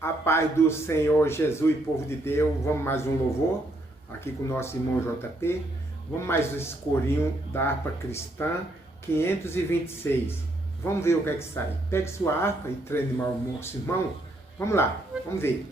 A paz do Senhor Jesus e povo de Deus. Vamos mais um louvor aqui com o nosso irmão JP. Vamos mais esse corinho da harpa cristã 526. Vamos ver o que é que sai. Pegue sua harpa e treine mal o nosso irmão. Vamos lá, vamos ver.